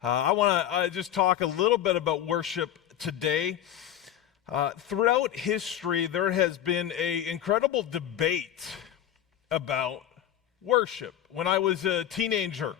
I want to just talk a little bit about worship today. Throughout history, there has been an incredible debate about worship. When I was a teenager,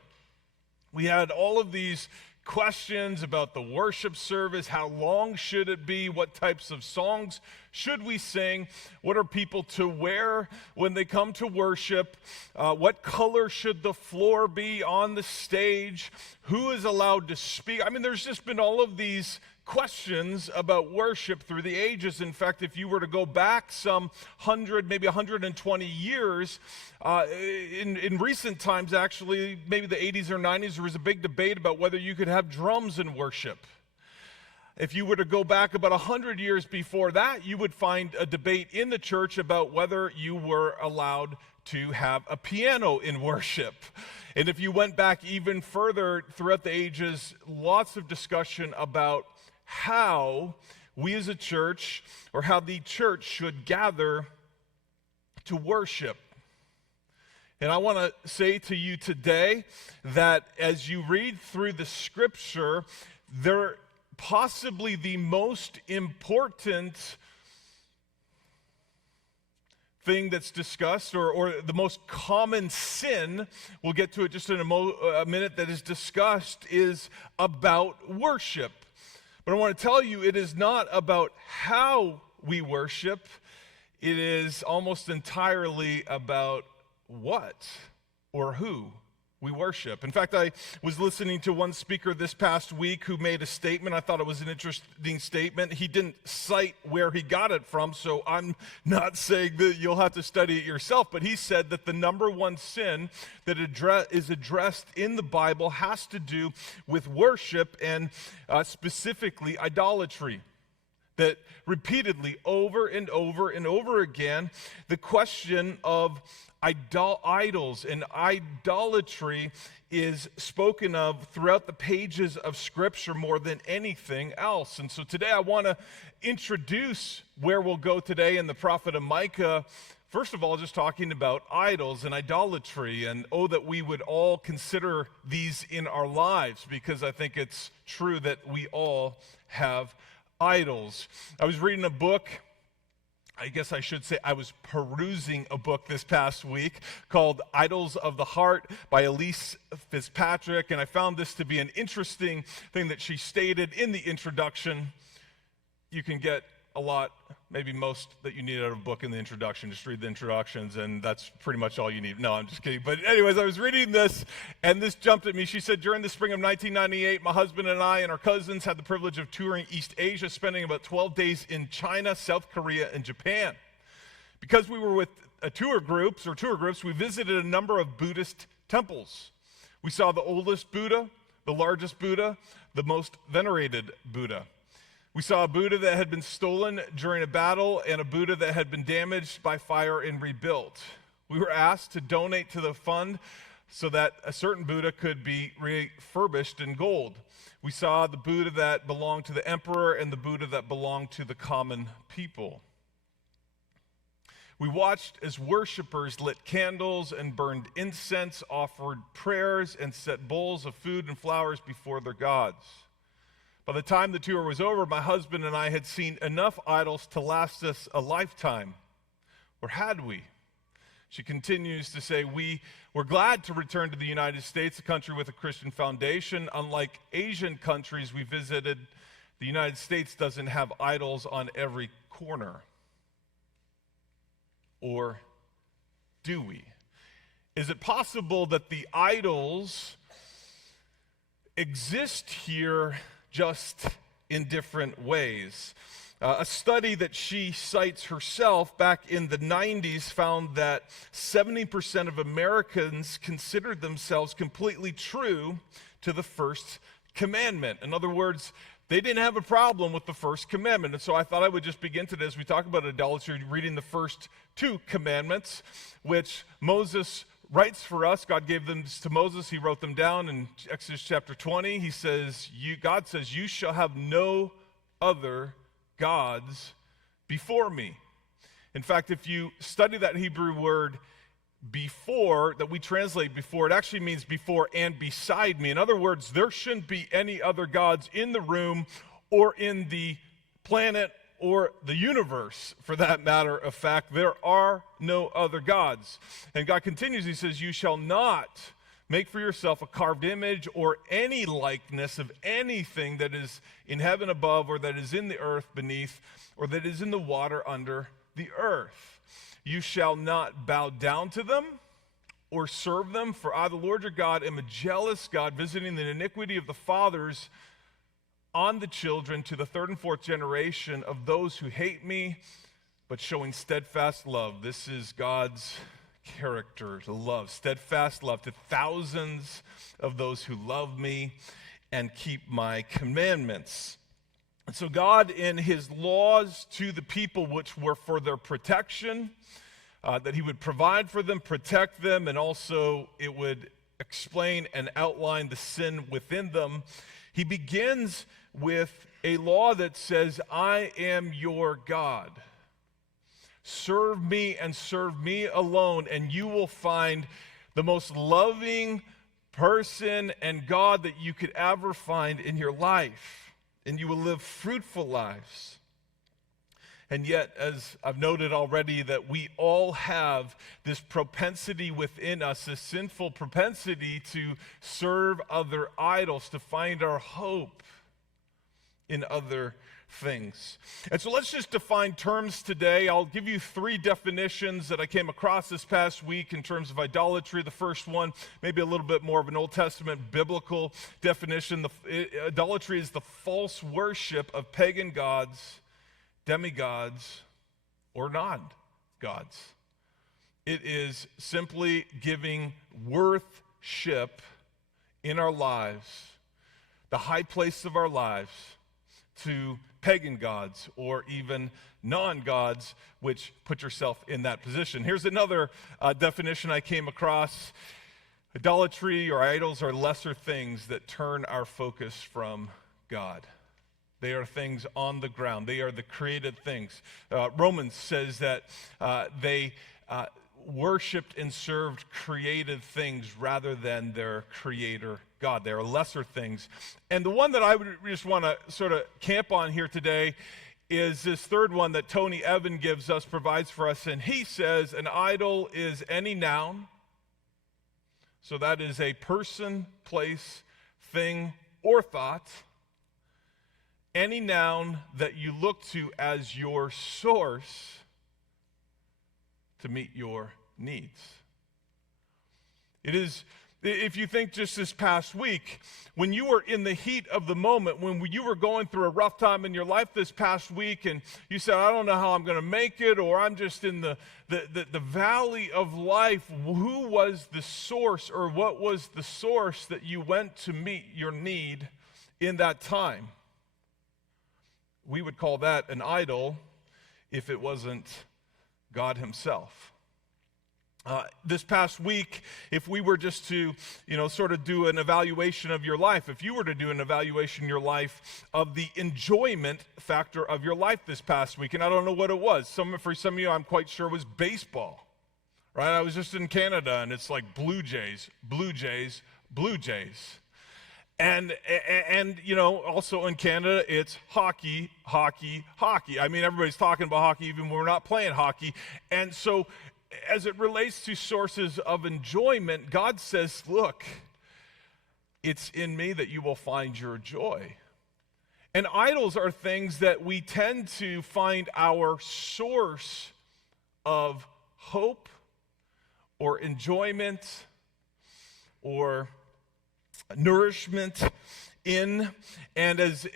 we had all of these questions about the worship service. How long should it be? What types of songs should we sing? What are people to wear when they come to worship? What color should the floor be on the stage? Who is allowed to speak? I mean, there's just been all of these questions about worship through the ages. In fact, if you were to go back some 100, maybe 120 years, in recent times, actually, maybe the 80s or 90s, there was a big debate about whether you could have drums in worship. If you were to go back about 100 years before that, you would find a debate in the church about whether you were allowed to have a piano in worship. And if you went back even further throughout the ages, lots of discussion about how we as a church, or how the church should gather to worship. And I want to say to you today that as you read through the scripture, they're possibly the most important thing that's discussed, or the most common sin, we'll get to it just in a minute, that is discussed is about worship. But I want to tell you, it is not about how we worship. It is almost entirely about what or who we worship. In fact, I was listening to one speaker this past week who made a statement. I thought it was an interesting statement. He didn't cite where he got it from, so I'm not saying that you'll have to study it yourself, but he said that the number one sin that is addressed in the Bible has to do with worship, and specifically idolatry. That repeatedly, over and over and over again, the question of idols and idolatry is spoken of throughout the pages of Scripture more than anything else. And so today I want to introduce where we'll go today in the prophet of Micah. First of all, just talking about idols and idolatry, and that we would all consider these in our lives, because I think it's true that we all have idols. I was reading a book, I guess I should say I was perusing a book this past week called Idols of the Heart by Elise Fitzpatrick, and I found this to be an interesting thing that she stated in the introduction. You can get a lot, maybe most, that you need out of a book in the introduction. Just read the introductions, and that's pretty much all you need. No, I'm just kidding. But anyways, I was reading this, and this jumped at me. She said, during the spring of 1998, my husband and I and our cousins had the privilege of touring East Asia, spending about 12 days in China, South Korea, and Japan. Because we were with tour groups, we visited a number of Buddhist temples. We saw the oldest Buddha, the largest Buddha, the most venerated Buddha. We saw a Buddha that had been stolen during a battle and a Buddha that had been damaged by fire and rebuilt. We were asked to donate to the fund so that a certain Buddha could be refurbished in gold. We saw the Buddha that belonged to the emperor and the Buddha that belonged to the common people. We watched as worshipers lit candles and burned incense, offered prayers, and set bowls of food and flowers before their gods. By the time the tour was over, my husband and I had seen enough idols to last us a lifetime. Or had we? She continues to say, we were glad to return to the United States, a country with a Christian foundation. Unlike Asian countries we visited, the United States doesn't have idols on every corner. Or do we? Is it possible that the idols exist here just in different ways? A study that she cites herself back in the 90s found that 70% of Americans considered themselves completely true to the first commandment. In other words, they didn't have a problem with the first commandment. And so I thought I would just begin today, as we talk about idolatry, reading the first two commandments, which Moses writes for us. God gave them to Moses. He wrote them down in Exodus chapter 20. He says, God says, you shall have no other gods before me. In fact, if you study that Hebrew word before, that we translate before, it actually means before and beside me. In other words, there shouldn't be any other gods in the room or in the planet or the universe, for that matter of fact. There are no other gods. And God continues, he says, you shall not make for yourself a carved image or any likeness of anything that is in heaven above, or that is in the earth beneath, or that is in the water under the earth. You shall not bow down to them or serve them, for I, the Lord your God, am a jealous God, visiting the iniquity of the fathers on the children to the third and fourth generation of those who hate me, but showing steadfast love. This is God's character, to love, steadfast love to thousands of those who love me and keep my commandments. And so God, in his laws to the people, which were for their protection, that he would provide for them, protect them, and also it would explain and outline the sin within them, he begins with a law that says, I am your God. Serve me and serve me alone, and you will find the most loving person and God that you could ever find in your life, and you will live fruitful lives. And yet, as I've noted already, that we all have this propensity within us, this sinful propensity to serve other idols, to find our hope in other things. And so let's just define terms today. I'll give you 3 definitions that I came across this past week in terms of idolatry. The first one, maybe a little bit more of an Old Testament biblical definition. Idolatry is the false worship of pagan gods, demigods, or non-gods. It is simply giving worship in our lives, the high place of our lives, to pagan gods or even non-gods, which put yourself in that position. Here's another definition I came across. Idolatry or idols are lesser things that turn our focus from God. They are things on the ground. They are the created things. Romans says that they worshipped and served created things rather than their creator God. They are lesser things. And the one that I would just want to sort of camp on here today is this third one that Tony Evan gives us, provides for us. And he says an idol is any noun. So that is a person, place, thing, or thought. Any noun that you look to as your source to meet your needs. It is, if you think just this past week, when you were in the heat of the moment, when you were going through a rough time in your life this past week, and you said, I don't know how I'm going to make it, or I'm just in the valley of life, who was the source, or what was the source that you went to meet your need in that time? We would call that an idol if it wasn't God himself. This past week, if we were just to, sort of do an evaluation of your life, if you were to do an evaluation of your life of the enjoyment factor of your life this past week, and I don't know what it was. For some of you, I'm quite sure it was baseball, right? I was just in Canada, and it's like Blue Jays, Blue Jays, Blue Jays. And also in Canada, it's hockey, hockey, hockey. I mean, everybody's talking about hockey even when we're not playing hockey. And so as it relates to sources of enjoyment, God says, look, it's in me that you will find your joy. And idols are things that we tend to find our source of hope or enjoyment or nourishment in. And as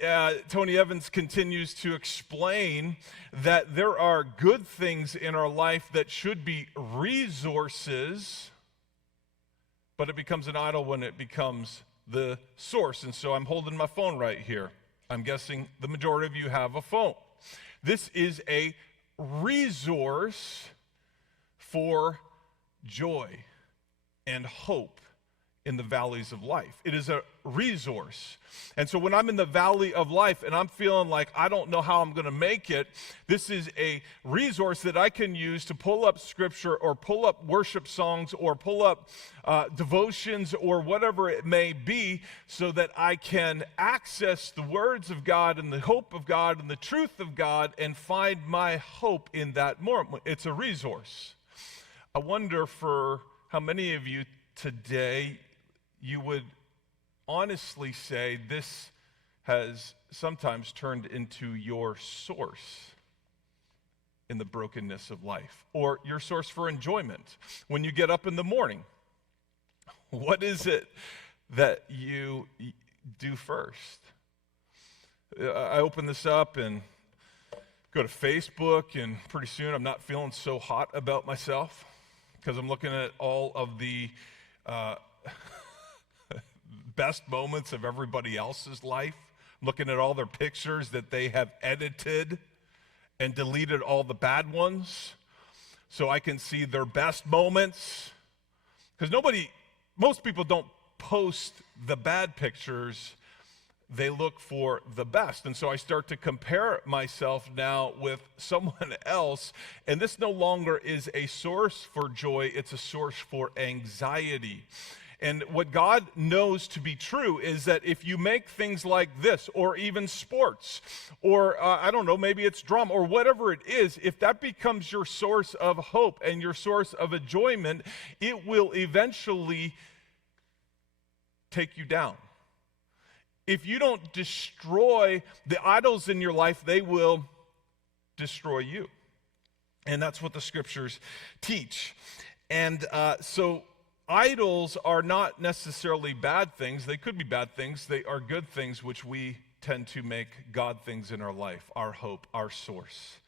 Tony Evans continues to explain, that there are good things in our life that should be resources, but it becomes an idol when it becomes the source. And so I'm holding my phone right here. I'm guessing the majority of you have a phone. This is a resource for joy and hope in the valleys of life. It is a resource. And so when I'm in the valley of life and I'm feeling like I don't know how I'm going to make it, this is a resource that I can use to pull up scripture or pull up worship songs or pull up devotions or whatever it may be, so that I can access the words of God and the hope of God and the truth of God and find my hope in that moment. It's a resource. I wonder for how many of you today you would honestly say this has sometimes turned into your source in the brokenness of life, or your source for enjoyment. When you get up in the morning, what is it that you do first? I open this up and go to Facebook, and pretty soon I'm not feeling so hot about myself because I'm looking at all of the best moments of everybody else's life, looking at all their pictures that they have edited and deleted all the bad ones so I can see their best moments. Because most people don't post the bad pictures, they look for the best. And so I start to compare myself now with someone else, and this no longer is a source for joy, it's a source for anxiety. And what God knows to be true is that if you make things like this, or even sports, or I don't know, maybe it's drama, or whatever it is, if that becomes your source of hope and your source of enjoyment, it will eventually take you down. If you don't destroy the idols in your life, they will destroy you. And that's what the scriptures teach. And so idols are not necessarily bad things. They could be bad things. They are good things, which we tend to make God things in our life, our hope, our source.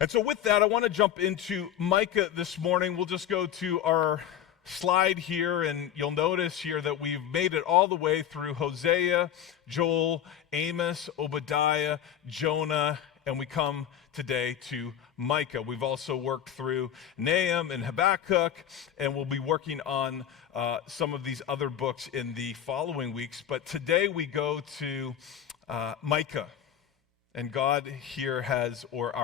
And so with that, I want to jump into Micah this morning. We'll just go to our slide here, and you'll notice here that we've made it all the way through Hosea, Joel, Amos, Obadiah, Jonah, and we come today to Micah. We've also worked through Nahum and Habakkuk, and we'll be working on some of these other books in the following weeks. But today we go to Micah, and God here has, or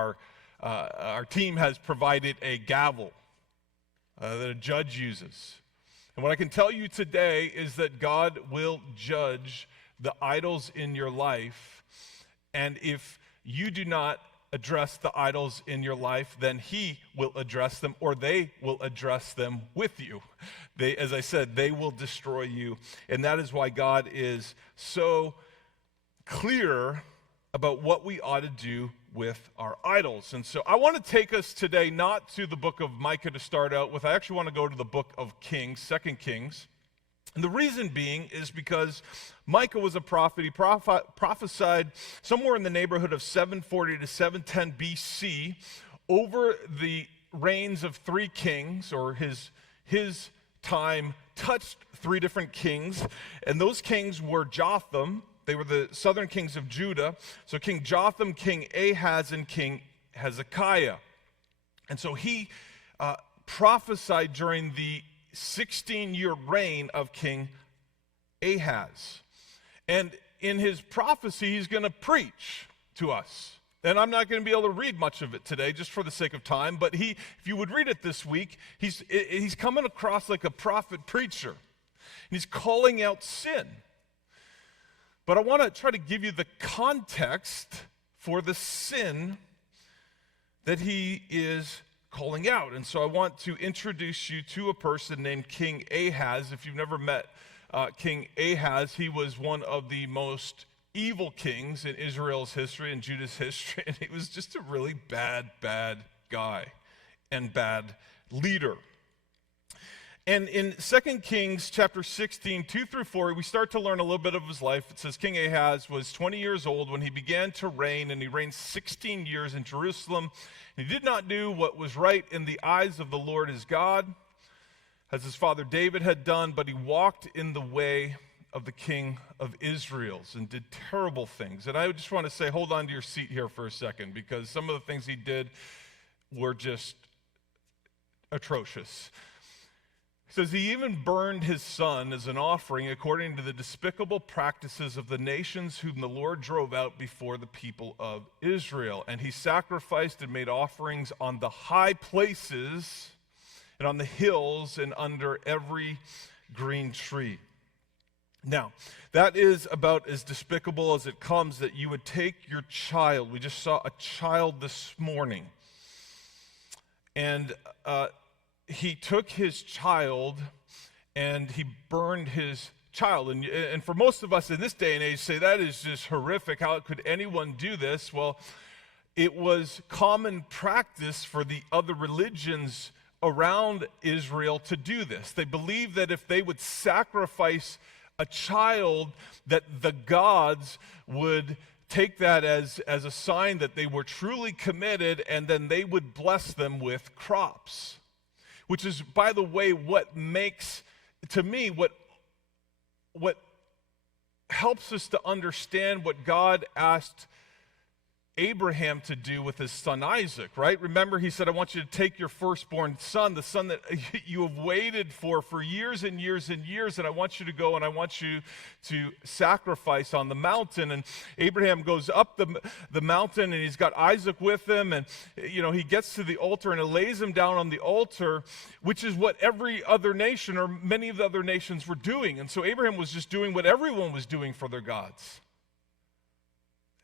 our team has provided a gavel that a judge uses. And what I can tell you today is that God will judge the idols in your life, and if you do not address the idols in your life, then He will address them, or they will address them with you. As I said, they will destroy you. And that is why God is so clear about what we ought to do with our idols. And so I want to take us today not to the book of Micah to start out with. I actually want to go to the book of Kings, 2 Kings. And the reason being is because Micah was a prophet. He prophesied somewhere in the neighborhood of 740 to 710 BC over the reigns of 3 kings, or his time touched 3 different kings. And those kings were Jotham. They were the southern kings of Judah. So King Jotham, King Ahaz, and King Hezekiah. And so he prophesied during the 16-year reign of King Ahaz. And in his prophecy, he's going to preach to us. And I'm not going to be able to read much of it today, just for the sake of time. But if you would read it this week, he's coming across like a prophet preacher. And he's calling out sin. But I want to try to give you the context for the sin that he is calling out. And so I want to introduce you to a person named King Ahaz. If you've never met King Ahaz, he was one of the most evil kings in Israel's history and Judah's history, and he was just a really bad guy and bad leader. And in 2 Kings chapter 16, 2 through 4, we start to learn a little bit of his life. It says, King Ahaz was 20 years old when he began to reign, and he reigned 16 years in Jerusalem. He did not do what was right in the eyes of the Lord his God, as his father David had done, but he walked in the way of the king of Israel and did terrible things. And I just want to say, hold on to your seat here for a second, because some of the things he did were just atrocious. He says he even burned his son as an offering according to the despicable practices of the nations whom the Lord drove out before the people of Israel. And he sacrificed and made offerings on the high places and on the hills and under every green tree. Now, that is about as despicable as it comes, that you would take your child. We just saw a child this morning. And he took his child and he burned his child. And for most of us in this day and age say, that is just horrific. How could anyone do this? Well, it was common practice for the other religions around Israel to do this. They believed that if they would sacrifice a child, that the gods would take that as a sign that they were truly committed, and then they would bless them with crops. Which is, by the way, what makes, to me, what helps us to understand what God asked Abraham to do with his son Isaac, right? Remember, he said, I want you to take your firstborn son, the son that you have waited for years and years and years, and I want you to go and I want you to sacrifice on the mountain. And Abraham goes up the mountain, and he's got Isaac with him, and he gets to the altar and he lays him down on the altar, which is what every other nation or many of the other nations were doing. And so Abraham was just doing what everyone was doing for their gods.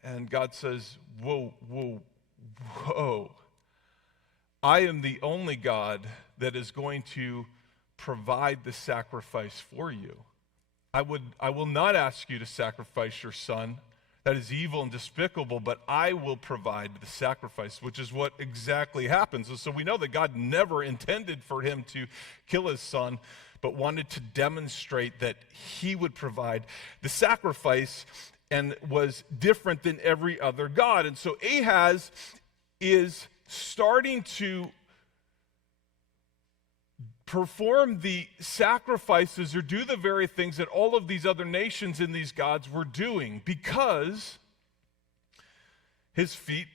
And God says, whoa, whoa, whoa. I am the only God that is going to provide the sacrifice for you. I will not ask you to sacrifice your son. That is evil and despicable, but I will provide the sacrifice, which is what exactly happens. And so we know that God never intended for him to kill his son, but wanted to demonstrate that he would provide the sacrifice and was different than every other god. And so Ahaz is starting to perform the sacrifices or do the very things that all of these other nations and these gods were doing, because his feet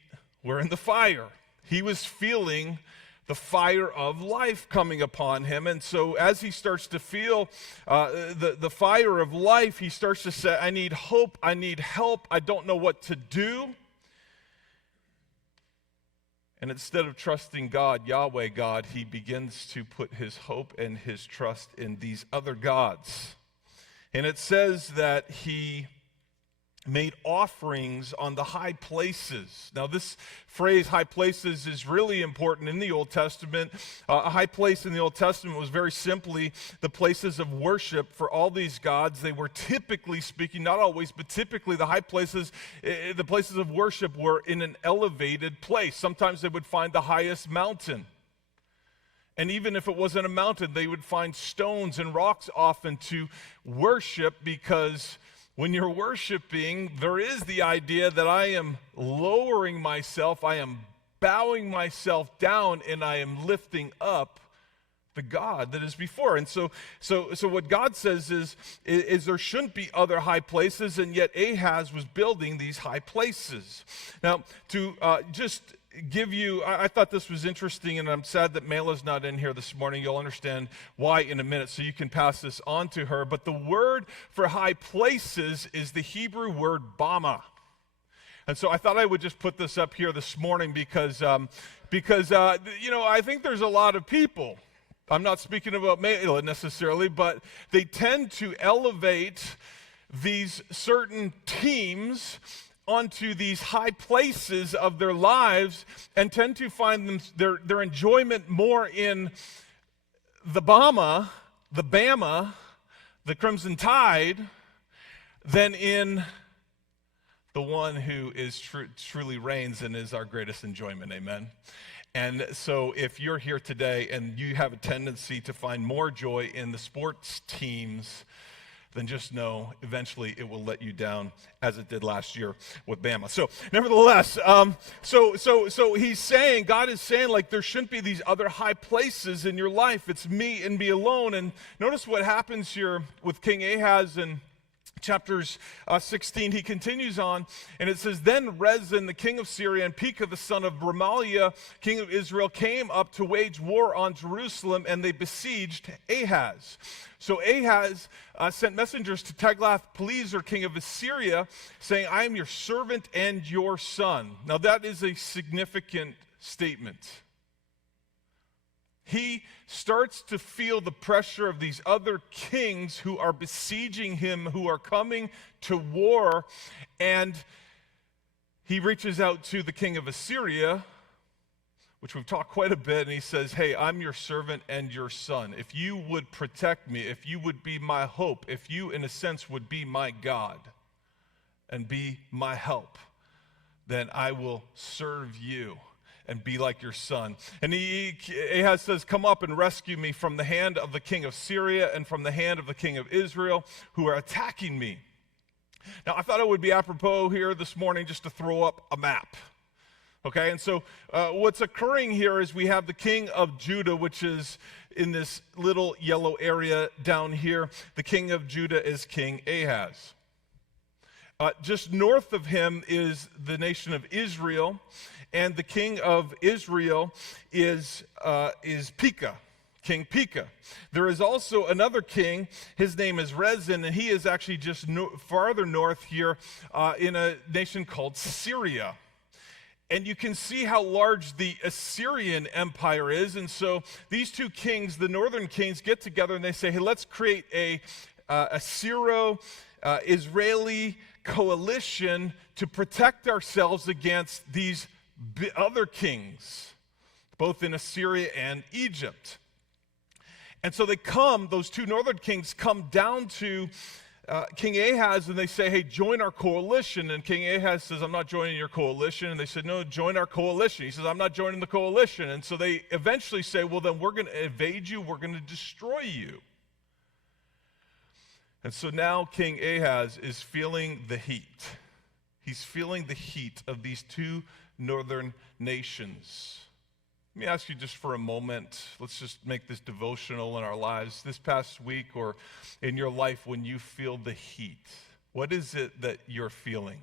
were in the fire. He was feeling the fire of life coming upon him. And so as he starts to feel the fire of life, he starts to say, I need hope, I need help, I don't know what to do. And instead of trusting God, Yahweh God, he begins to put his hope and his trust in these other gods. And it says that he made offerings on the high places. Now this phrase, high places, is really important in the Old Testament. A high place in the Old Testament was very simply the places of worship for all these gods. They were typically speaking, not always, but typically the high places, the places of worship were in an elevated place. Sometimes they would find the highest mountain. And even if it wasn't a mountain, they would find stones and rocks often to worship, because when you're worshiping, there is the idea that I am lowering myself, I am bowing myself down, and I am lifting up the God that is before. And so what God says is there shouldn't be other high places, and yet Ahaz was building these high places. Now, to just give you, I thought this was interesting, and I'm sad that Mela's not in here this morning. You'll understand why in a minute, so you can pass this on to her. But the word for high places is the Hebrew word bama. And so I thought I would just put this up here this morning because I think there's a lot of people, I'm not speaking about Mela necessarily, but they tend to elevate these certain teams onto these high places of their lives and tend to find their enjoyment more in the Bama, the Crimson Tide, than in the one who is truly reigns and is our greatest enjoyment. Amen. And so if you're here today and you have a tendency to find more joy in the sports teams, then just know eventually it will let you down, as it did last year with Bama. So nevertheless, so he's saying, God is saying, like, there shouldn't be these other high places in your life. It's me and me alone. And notice what happens here with King Ahaz and chapters 16, he continues on, and it says, Then Rezin, the king of Syria, and Pekah, the son of Remaliah, king of Israel, came up to wage war on Jerusalem, and they besieged Ahaz. So Ahaz sent messengers to Tiglath-Pileser, king of Assyria, saying, I am your servant and your son. Now that is a significant statement. He starts to feel the pressure of these other kings who are besieging him, who are coming to war, and he reaches out to the king of Assyria, which we've talked quite a bit, and he says, hey, I'm your servant and your son. If you would protect me, if you would be my hope, if you, in a sense, would be my God and be my help, then I will serve you and be like your son. And Ahaz says, come up and rescue me from the hand of the king of Syria and from the hand of the king of Israel who are attacking me. Now, I thought it would be apropos here this morning just to throw up a map. Okay, and so what's occurring here is we have the king of Judah, which is in this little yellow area down here. The king of Judah is King Ahaz. Just north of him is the nation of Israel, and the king of Israel is Pekah, King Pekah. There is also another king, his name is Rezin, and he is actually just farther north here in a nation called Syria. And you can see how large the Assyrian Empire is, and so these two kings, the northern kings, get together and they say, hey, let's create a Syro-Israeli coalition to protect ourselves against these other kings, both in Assyria and Egypt. And so those two northern kings come down to King Ahaz and they say, hey, join our coalition. And King Ahaz says, I'm not joining your coalition. And they said, no, join our coalition. He says, I'm not joining the coalition. And so they eventually say, well, then we're going to invade you. We're going to destroy you. And so now King Ahaz is feeling the heat. He's feeling the heat of these two northern nations. Let me ask you just for a moment, let's just make this devotional in our lives. This past week or in your life when you feel the heat, what is it that you're feeling?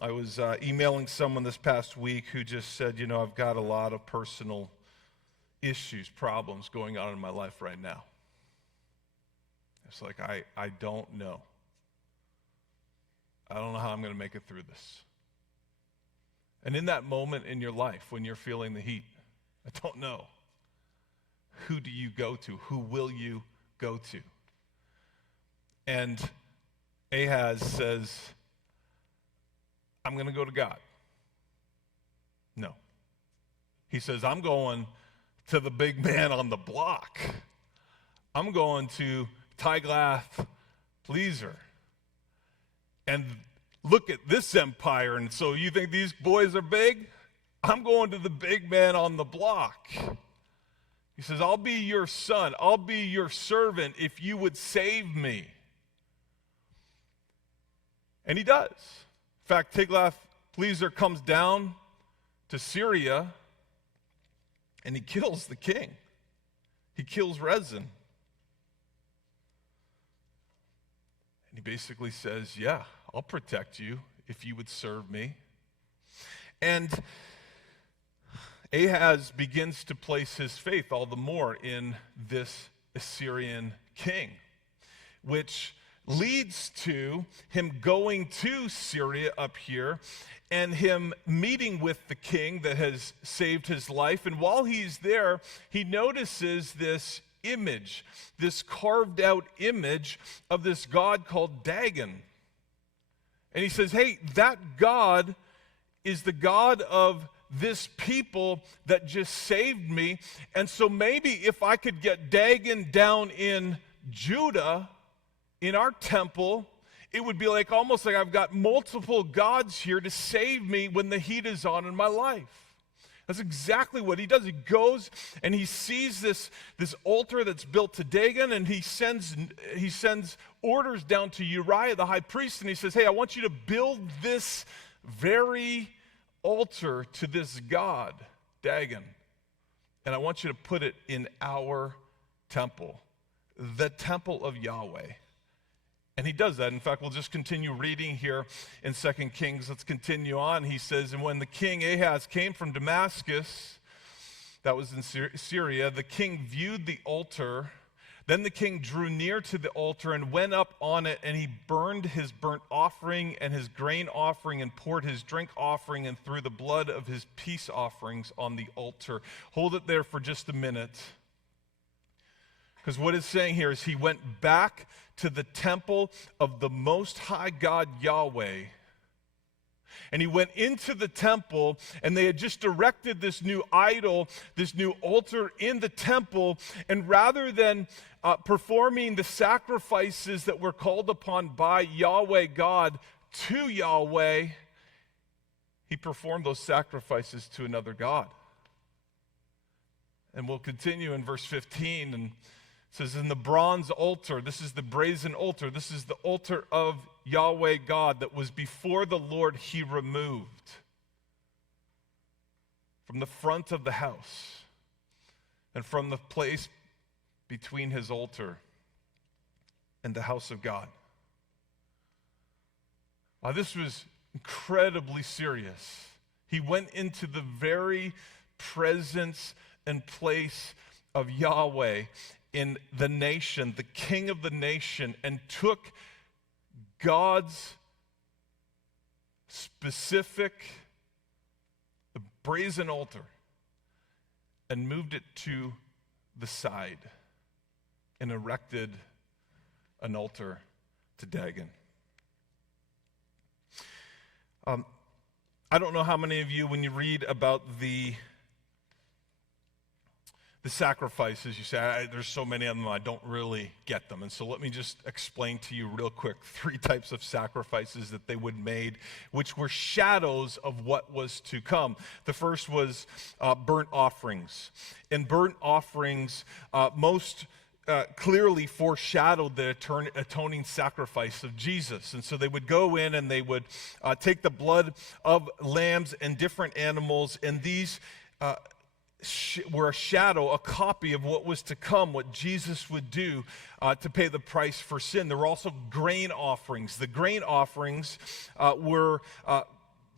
I was emailing someone this past week who just said, I've got a lot of personal issues, problems going on in my life right now. It's like, I don't know. I don't know how I'm going to make it through this. And in that moment in your life when you're feeling the heat, I don't know. Who do you go to? Who will you go to? And Ahaz says, I'm going to go to God. No. He says, I'm going to the big man on the block. I'm going to Tiglath-Pileser. And look at this empire, and so you think these boys are big? I'm going to the big man on the block. He says, I'll be your son. I'll be your servant if you would save me. And he does. In fact, Tiglath-Pileser comes down to Syria, and he kills the king. He kills Rezin. And he basically says, yeah, I'll protect you if you would serve me. And Ahaz begins to place his faith all the more in this Assyrian king, which leads to him going to Syria up here and him meeting with the king that has saved his life. And while he's there, he notices this image, this carved out image of this god called Dagon. And he says, hey, that God is the God of this people that just saved me. And so maybe if I could get Dagon down in Judah, in our temple, it would be like almost like I've got multiple gods here to save me when the heat is on in my life. That's exactly what he does. He goes and he sees this altar that's built to Dagon, and he sends orders down to Uriah, the high priest, and he says, hey, I want you to build this very altar to this god, Dagon, and I want you to put it in our temple, the temple of Yahweh. And he does that. In fact, we'll just continue reading here in 2 Kings. Let's continue on. He says, and when the king Ahaz came from Damascus, that was in Syria, the king viewed the altar. Then the king drew near to the altar and went up on it, and he burned his burnt offering and his grain offering and poured his drink offering and threw the blood of his peace offerings on the altar. Hold it there for just a minute. Because what it's saying here is he went back to the temple of the Most High God Yahweh. And he went into the temple, and they had just erected this new idol, this new altar in the temple. And rather than performing the sacrifices that were called upon by Yahweh God to Yahweh, he performed those sacrifices to another God. And we'll continue in verse 15, and it says, in the bronze altar, this is the brazen altar, this is the altar of Yahweh God that was before the Lord, he removed from the front of the house and from the place between his altar and the house of God. This was incredibly serious. He went into the very presence and place of Yahweh in the nation, the king of the nation, and took God's specific brazen altar and moved it to the side and erected an altar to Dagon. I don't know how many of you, when you read about the sacrifices, you say, there's so many of them, I don't really get them. And so let me just explain to you real quick 3 types of sacrifices that they would made, which were shadows of what was to come. The first was burnt offerings. And burnt offerings most clearly foreshadowed the atoning sacrifice of Jesus. And so they would go in and they would take the blood of lambs and different animals, and these were a shadow, a copy of what was to come, what Jesus would do to pay the price for sin. There were also grain offerings. The grain offerings were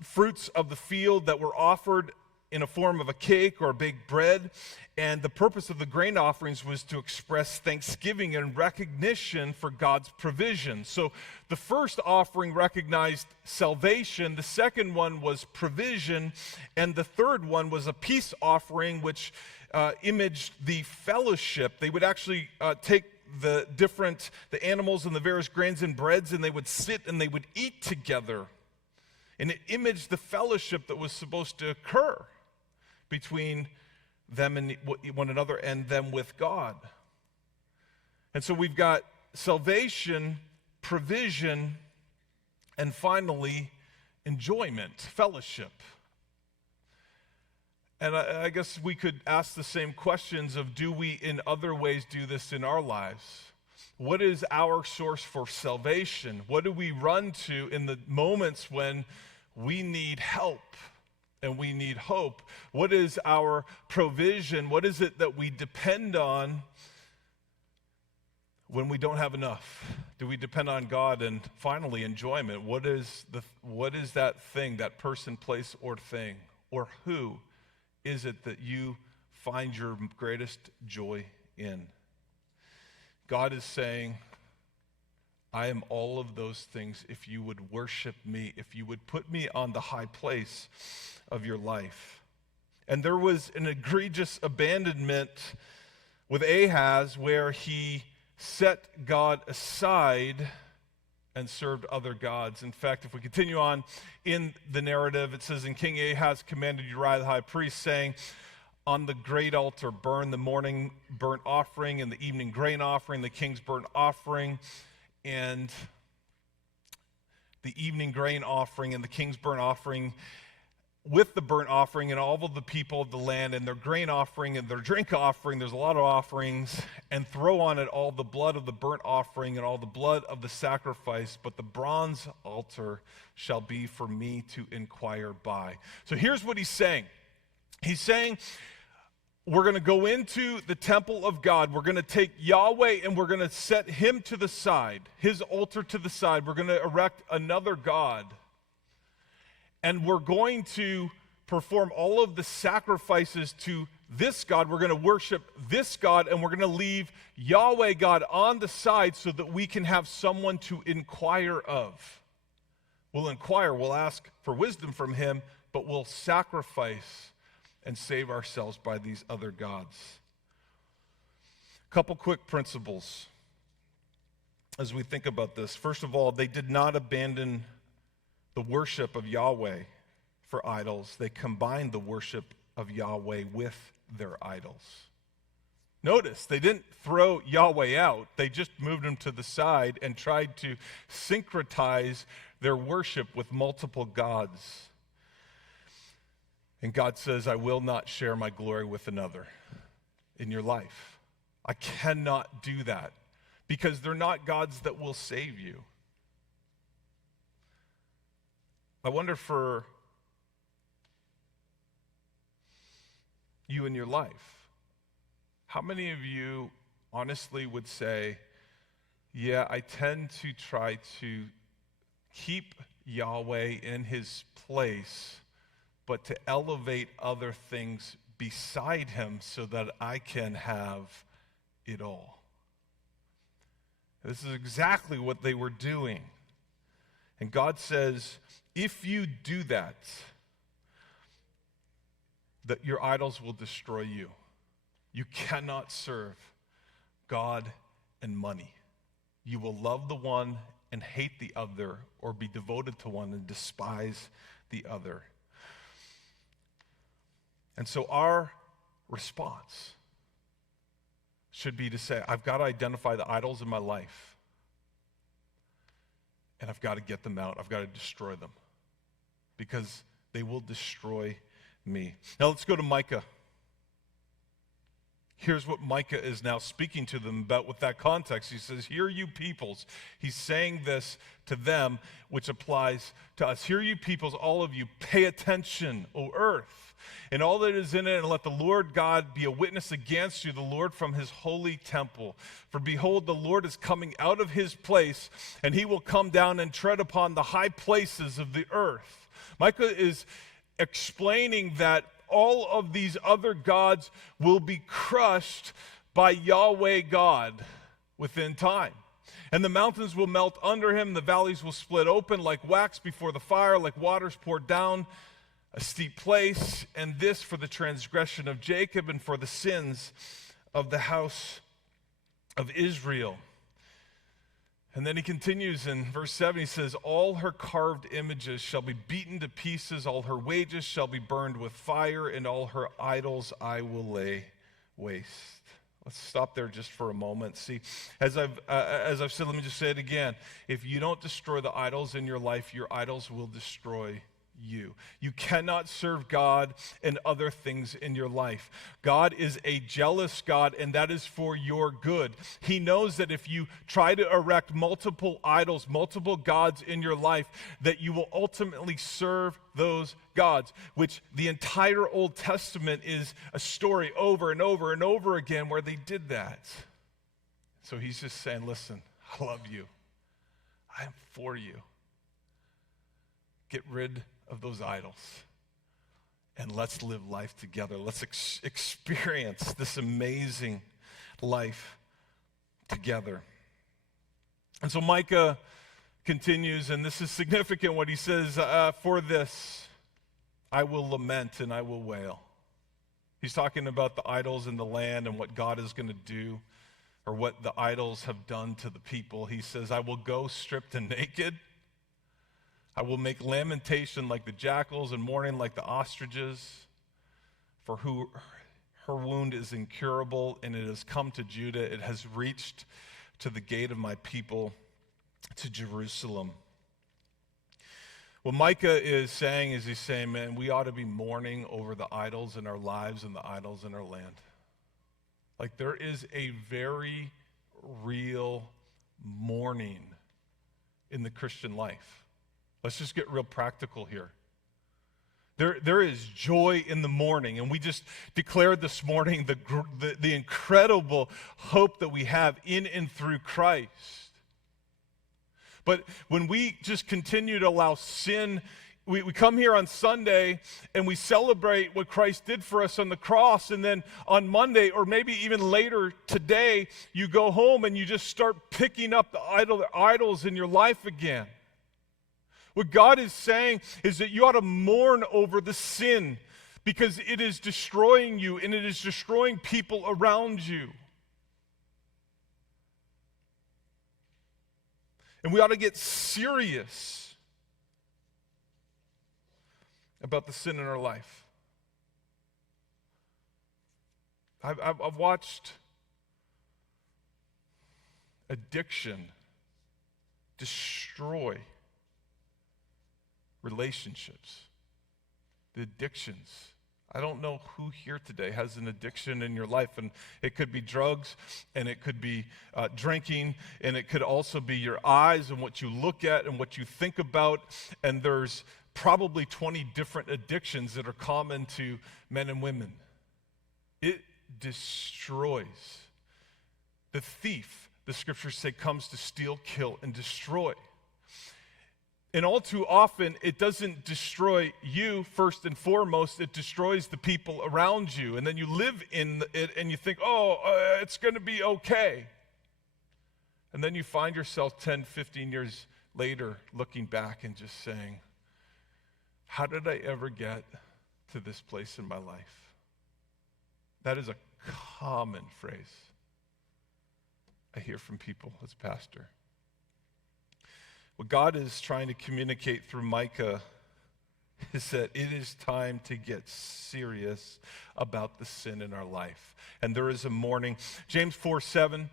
fruits of the field that were offered in a form of a cake or a baked bread. And the purpose of the grain offerings was to express thanksgiving and recognition for God's provision. So the first offering recognized salvation, the second one was provision, and the third one was a peace offering, which imaged the fellowship. They would actually take the animals and the various grains and breads, and they would sit and they would eat together. And it imaged the fellowship that was supposed to occur between them and one another and them with God. And so we've got salvation, provision, and finally enjoyment, fellowship. And I guess we could ask the same questions of, do we in other ways do this in our lives? What is our source for salvation? What do we run to in the moments when we need help and we need hope? What is our provision? What is it that we depend on when we don't have enough? Do we depend on God? And finally, enjoyment. What is that thing, that person, place, or thing? Or who is it that you find your greatest joy in? God is saying, I am all of those things if you would worship me, if you would put me on the high place of your life. And there was an egregious abandonment with Ahaz where he set God aside and served other gods. In fact, if we continue on in the narrative, it says, and King Ahaz commanded Uriah the high priest, saying, on the great altar burn the morning burnt offering and the evening grain offering, the king's burnt offering, and the evening grain offering and the king's burnt offering with the burnt offering, and all of the people of the land and their grain offering and their drink offering, there's a lot of offerings, and throw on it all the blood of the burnt offering and all the blood of the sacrifice, but the bronze altar shall be for me to inquire by. So here's what he's saying. He's saying, we're going to go into the temple of God. We're going to take Yahweh and we're going to set him to the side, his altar to the side. We're going to erect another God. And we're going to perform all of the sacrifices to this God. We're going to worship this God, and we're going to leave Yahweh God on the side so that we can have someone to inquire of. We'll inquire, we'll ask for wisdom from him, but we'll sacrifice and save ourselves by these other gods. A couple quick principles as we think about this. First of all, they did not abandon the worship of Yahweh for idols. They combined the worship of Yahweh with their idols. Notice, they didn't throw Yahweh out. They just moved him to the side and tried to syncretize their worship with multiple gods. And God says, I will not share my glory with another in your life. I cannot do that because they're not gods that will save you. I wonder for you in your life, how many of you honestly would say, yeah, I tend to try to keep Yahweh in his place, but to elevate other things beside him so that I can have it all. This is exactly what they were doing. And God says, if you do that, that your idols will destroy you. You cannot serve God and money. You will love the one and hate the other, or be devoted to one and despise the other. And so our response should be to say, I've got to identify the idols in my life, and I've got to get them out. I've got to destroy them, because they will destroy me. Now let's go to Micah. Here's what Micah is now speaking to them about with that context. He says, hear you peoples. He's saying this to them, which applies to us. Hear you peoples, all of you, pay attention, O earth, and all that is in it, and let the Lord God be a witness against you, the Lord from his holy temple. For behold, the Lord is coming out of his place, and he will come down and tread upon the high places of the earth. Micah is explaining that all of these other gods will be crushed by Yahweh God within time. And the mountains will melt under him, the valleys will split open like wax before the fire, like waters poured down a steep place, and this for the transgression of Jacob and for the sins of the house of Israel. And then he continues in verse 7, he says, all her carved images shall be beaten to pieces, all her wages shall be burned with fire, and all her idols I will lay waste. Let's stop there just for a moment. See, as I've said, let me just say it again. If you don't destroy the idols in your life, your idols will destroy you. You cannot serve God and other things in your life. God is a jealous God, and that is for your good. He knows that if you try to erect multiple idols, multiple gods in your life, that you will ultimately serve those gods, which the entire Old Testament is a story over and over and over again where they did that. So he's just saying, listen, I love you. I am for you. Get rid of those idols, and let's live life together. Let's experience this amazing life together. And so Micah continues, and this is significant what he says, for this I will lament and I will wail. He's talking about the idols in the land and what God is going to do, or what the idols have done to the people. He says, I will go stripped and naked. I will make lamentation like the jackals and mourning like the ostriches, for her wound is incurable, and it has come to Judah. It has reached to the gate of my people, to Jerusalem. What Micah is saying is he's saying, man, we ought to be mourning over the idols in our lives and the idols in our land. Like, there is a very real mourning in the Christian life. Let's just get real practical here. There is joy in the morning, and we just declared this morning the incredible hope that we have in and through Christ. But when we just continue to allow sin, we come here on Sunday and we celebrate what Christ did for us on the cross, and then on Monday, or maybe even later today, you go home and you just start picking up the idols in your life again. What God is saying is that you ought to mourn over the sin because it is destroying you and it is destroying people around you. And we ought to get serious about the sin in our life. I've watched addiction destroy relationships, the addictions. I don't know who here today has an addiction in your life, and it could be drugs, and it could be drinking, and it could also be your eyes and what you look at and what you think about, and there's probably 20 different addictions that are common to men and women. It destroys. The thief, the scriptures say, comes to steal, kill, and destroy. And all too often, it doesn't destroy you first and foremost, it destroys the people around you. And then you live in it and you think, it's going to be okay. And then you find yourself 10, 15 years later looking back and just saying, how did I ever get to this place in my life? That is a common phrase I hear from people as a pastor. What God is trying to communicate through Micah is that it is time to get serious about the sin in our life. And there is a mourning. James 4:7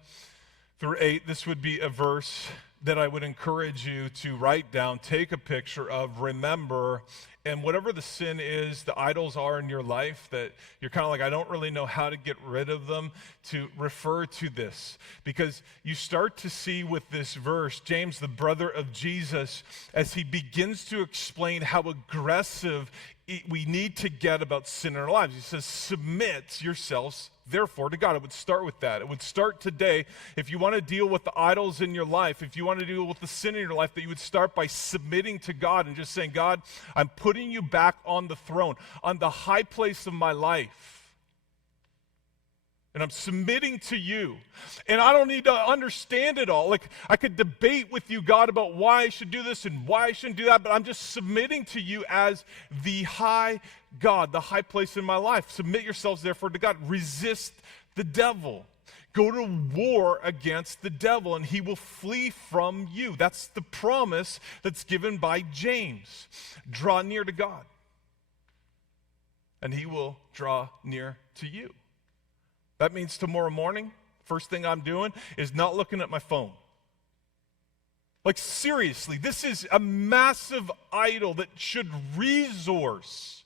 through 8, this would be a verse that I would encourage you to write down, take a picture of, remember, and whatever the sin is, the idols are in your life that you're kind of like, I don't really know how to get rid of them, to refer to this. Because you start to see with this verse, James, the brother of Jesus, as he begins to explain how aggressive we need to get about sin in our lives. He says, submit yourselves therefore to God. It would start with that. It would start today. If you want to deal with the idols in your life, if you want to deal with the sin in your life, that you would start by submitting to God and just saying, God, I'm putting you back on the throne, on the high place of my life. And I'm submitting to you. And I don't need to understand it all. Like, I could debate with you, God, about why I should do this and why I shouldn't do that, but I'm just submitting to you as the high God, the high place in my life. Submit yourselves, therefore, to God. Resist the devil. Go to war against the devil, and he will flee from you. That's the promise that's given by James. Draw near to God, and he will draw near to you. That means tomorrow morning, first thing I'm doing is not looking at my phone. Like, seriously, this is a massive idol that should resource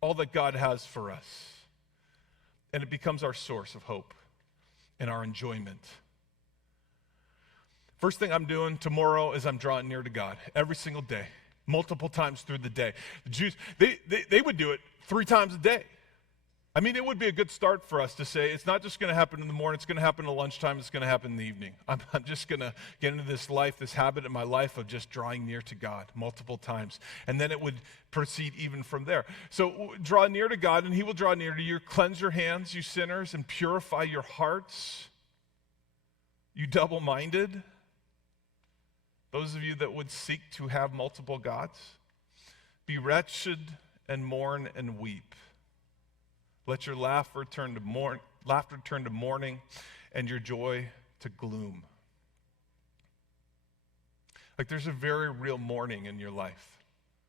all that God has for us. And it becomes our source of hope and our enjoyment. First thing I'm doing tomorrow is I'm drawing near to God every single day, multiple times through the day. The Jews, they would do it 3 times a day. I mean, it would be a good start for us to say, it's not just going to happen in the morning, it's going to happen at lunchtime, it's going to happen in the evening. I'm just going to get into this life, this habit in my life of just drawing near to God multiple times. And then it would proceed even from there. So draw near to God, and he will draw near to you. Cleanse your hands, you sinners, and purify your hearts, you double-minded. Those of you that would seek to have multiple gods, be wretched and mourn and weep. Let your laughter turn to mourning, and your joy to gloom. Like, there's a very real mourning in your life.